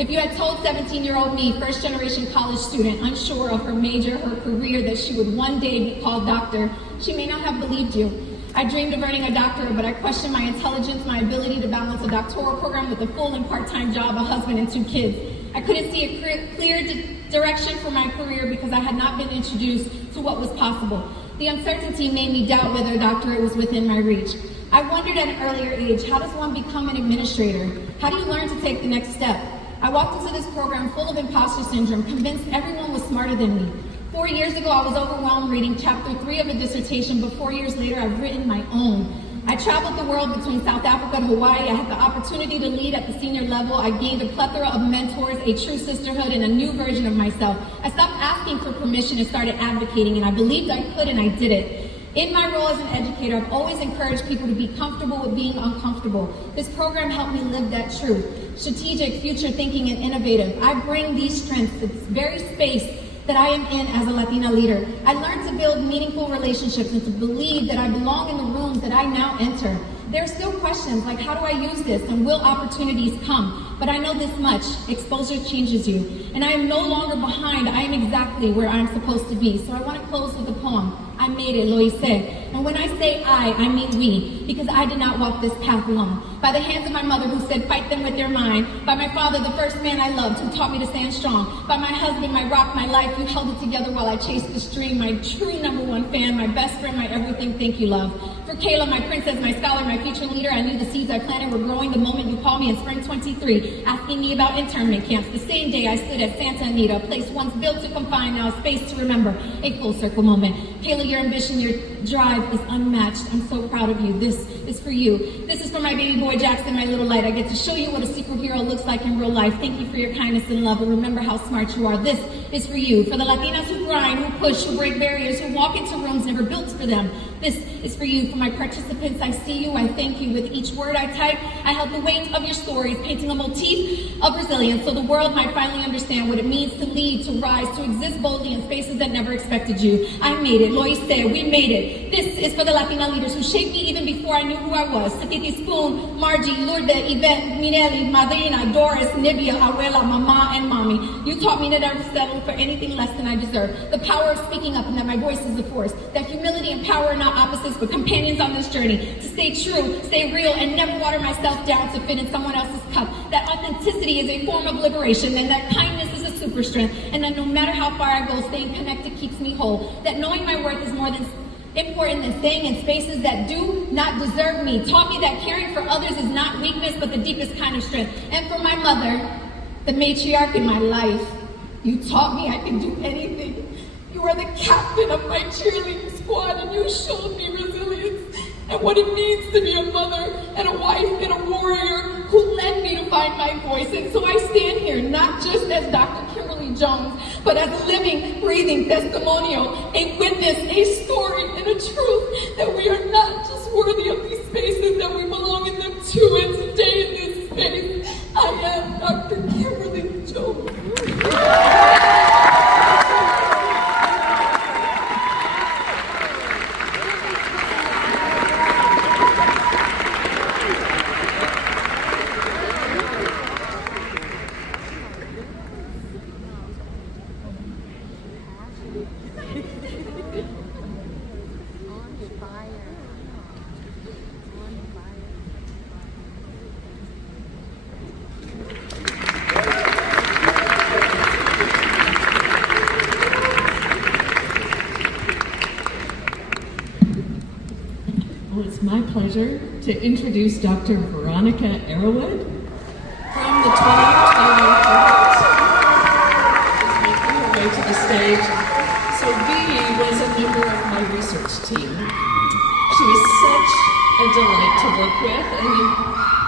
If you had told 17-year-old me, first-generation college student, unsure of her major, her career, that she would one day be called doctor, she may not have believed you. I dreamed of earning a doctorate, but I questioned my intelligence, my ability to balance a doctoral program with a full and part-time job, a husband, and 2 kids. I couldn't see a clear direction for my career because I had not been introduced to what was possible. The uncertainty made me doubt whether a doctorate was within my reach. I wondered at an earlier age, how does one become an administrator? How do you learn to take the next step? I walked into this program full of imposter syndrome, convinced everyone was smarter than me. 4 years ago, I was overwhelmed reading chapter 3 of a dissertation, but 4 years later, I've written my own. I traveled the world between South Africa and Hawaii. I had the opportunity to lead at the senior level. I gained a plethora of mentors, a true sisterhood, and a new version of myself. I stopped asking for permission and started advocating, and I believed I could, and I did it. In my role as an educator, I've always encouraged people to be comfortable with being uncomfortable. This program helped me live that truth. Strategic, future thinking, and innovative. I bring these strengths to this very space that I am in as a Latina leader. I learned to build meaningful relationships and to believe that I belong in the rooms that I now enter. There are still questions like, how do I use this, and will opportunities come? But I know this much: exposure changes you. And I am no longer behind. I am exactly where I'm supposed to be. So I want to close with a poem. I made it, lo hice. And when I say I mean we, because I did not walk this path alone. By the hands of my mother, who said, fight them with their mind. By my father, the first man I loved, who taught me to stand strong. By my husband, my rock, my life, who held it together while I chased the stream. My true #1 fan, my best friend, my everything. Thank you, love. For Kayla, my princess, my scholar, my future leader, I knew the seeds I planted were growing the moment you called me in spring 23, asking me about internment camps. The same day I stood at Santa Anita, a place once built to confine, now a space to remember, a full circle moment. Kayla, your ambition, your drive is unmatched. I'm so proud of you. This is for you. This is for my baby boy Jackson, my little light. I get to show you what a superhero looks like in real life. Thank you for your kindness and love, and remember how smart you are. This is for you. For the Latinas who grind, who push, who break barriers, who walk into rooms never built for them. This is for you. For my participants, I see you. I thank you. With each word I type, I held the weight of your stories, painting a motif of resilience so the world might finally understand what it means to lead, to rise, to exist boldly in spaces that never expected you. I made it. Lo hice. We made it. This is for the Latina leaders who shaped me even before I knew who I was. Titi Spoon, Margie, Lourdes, Yvette, Minelli, Madrina, Doris, Nibia, Abuela, Mama, and Mommy. You taught me to never settle for anything less than I deserve. The power of speaking up and that my voice is a force. That humility and power are not opposites but companions on this journey. To stay true, stay real, and never water myself down to fit in someone else's cup. That authenticity is a form of liberation, and that kindness is a super strength. And that no matter how far I go, staying connected keeps me whole. That knowing my worth is more than important than staying in spaces that do not deserve me. Taught me that caring for others is not weakness, but the deepest kind of strength. And for my mother, the matriarch in my life, you taught me I can do anything. You are the captain of my cheerleading squad, and you showed me resilience and what it means to be a mother and a wife and a warrior who led me to find my voice. And so I stand here not just as Dr. Kimberly Jones, but as a living, breathing testimonio, a witness, a story, and a truth that we are not just worthy of these spaces, that we belong in them too. And today in this space, I am Dr. Kimberly Jones. It's my pleasure to introduce Dr. Veronica Arrowwood from the 2020 cohort. She's making her way to the stage. So V was a member of my research team. She was such a delight to work with, and